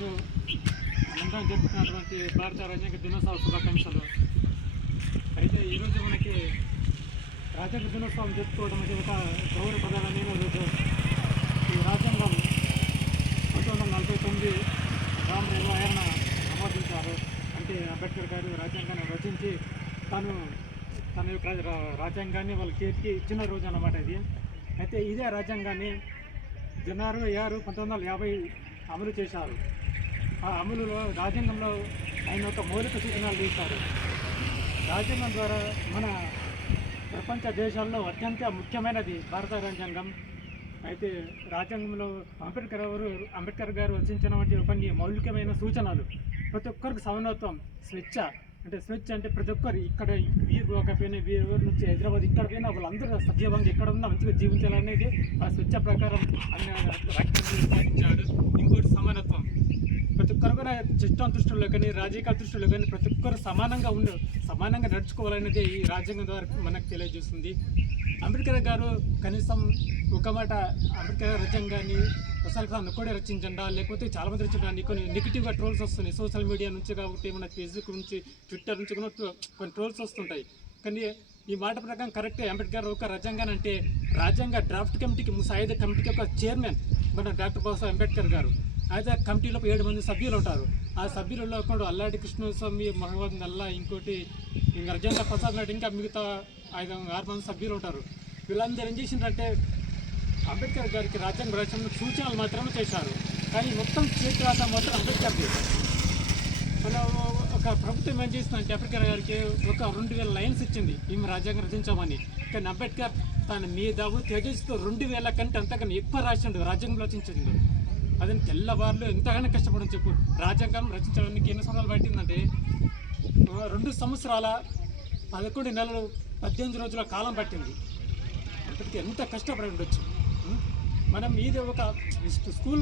ఈరోజు అందరం జరుపుకున్నటువంటి భారత రాజ్యాంగ దినోత్సవ శుభాకాంక్షలు. అయితే ఈరోజు మనకి రాజ్యాంగ దినోత్సవం జరుపుకోవడం అనేది ఒక గౌరవప్రదాలని రోజు. ఈ రాజ్యాంగం 1949 రామరావు ఆయన ఆమోదించారు. అంటే అంబేద్కర్ గారు రాజ్యాంగాన్ని రచించి తన యొక్క రాజ్యాంగాన్ని వాళ్ళ చేతికి ఇచ్చిన రోజు అన్నమాట ఇది. అయితే ఇదే రాజ్యాంగాన్ని జనవరి 6, 1950 అమలు చేశారు. ఆ అమలులో రాజ్యాంగంలో ఆయన ఒక మౌలిక సూచనలు చేశారు. రాజ్యాంగం ద్వారా మన ప్రపంచ దేశాల్లో అత్యంత ముఖ్యమైనది భారత రాజ్యాంగం. అయితే రాజ్యాంగంలో అంబేద్కర్ గారు రచించినటువంటి కొన్ని మౌలికమైన సూచనలు, ప్రతి ఒక్కరికి సమానత్వం, స్వేచ్ఛ అంటే ప్రతి ఒక్కరు ఇక్కడ వీరు ఒకపోయినా వీరు నుంచి హైదరాబాద్ ఇక్కడ పోయినా వాళ్ళందరూ సజీవంగా ఎక్కడ ఉన్నా మంచిగా జీవించాలనేది ఆ స్వేచ్ఛ ప్రకారం రాజ్యాంగం. ఇంకోటి సమానత్వం, ప్రతి ఒక్కరు కూడా చట్టం దృష్టిలో కానీ రాజకీయ దృష్టిలో కానీ ప్రతి ఒక్కరు సమానంగా నడుచుకోవాలనేది ఈ రాజ్యాంగం ద్వారా మనకు తెలియజేస్తుంది. అంబేద్కర్ గారు కనీసం ఒక మాట అంబేద్కర్ రాజ్యాంగాన్ని అసలు ఒక్కడే రచించండా, లేకపోతే చాలామంది రచించడానికి కొన్ని నెగిటివ్గా ట్రోల్స్ వస్తున్నాయి సోషల్ మీడియా నుంచి, కాబట్టి మన ఫేస్బుక్ నుంచి, ట్విట్టర్ నుంచి కూడా కొన్ని ట్రోల్స్ వస్తుంటాయి. కానీ ఈ మాట ప్రకారం కరెక్టే. అంబేద్కర్ ఒక రాజ్యాంగాన్ని అంటే రాజ్యాంగ డ్రాఫ్ట్ కమిటీకి, ముసాయిదా కమిటీకి ఒక చైర్మన్ మన డాక్టర్ బాబాసాహెబ్ అంబేద్కర్ గారు. అయితే కమిటీలో 7 మంది సభ్యులు ఉంటారు. ఆ సభ్యులలో ఒకడు అల్లాడి కృష్ణస్వామి, మహమ్మద్ నల్లా, ఇంకోటి ఇంకా రాజేంద్ర ప్రసాద్ నాయుడు, ఇంకా మిగతా 5-6 మంది సభ్యులు ఉంటారు. వీళ్ళందరూ ఏం చేసిండ్రంటే అంబేద్కర్ గారికి రాజ్యాంగ రచన సూచనలు మాత్రమే చేశారు. కానీ మొత్తం చేతి రాత మాత్రం అంబేద్కర్ది. మన ఒక ప్రభుత్వం ఏం చేసిందంటే అంబేద్కర్ గారికి ఒక 2000 లైన్స్ ఇచ్చింది ఈమె రాజ్యాంగం రచించామని. కానీ అంబేద్కర్ తన మేధావు తేజస్తో 2000 కంటే అంతకన్నా ఎక్కువ రాసిండు, రాజ్యాంగం రచించిండు. అదే తెల్లవారులు ఎంతగానో కష్టపడని చెప్పు. రాజ్యాంగం రచించడానికి ఎన్ని సంవత్సరాలు పట్టిందంటే 2 సంవత్సరాల 11 నెలలు 18 రోజుల కాలం పట్టింది. అప్పటికి ఎంత కష్టపడి ఉండొచ్చు. మనం ఇది ఒక స్కూల్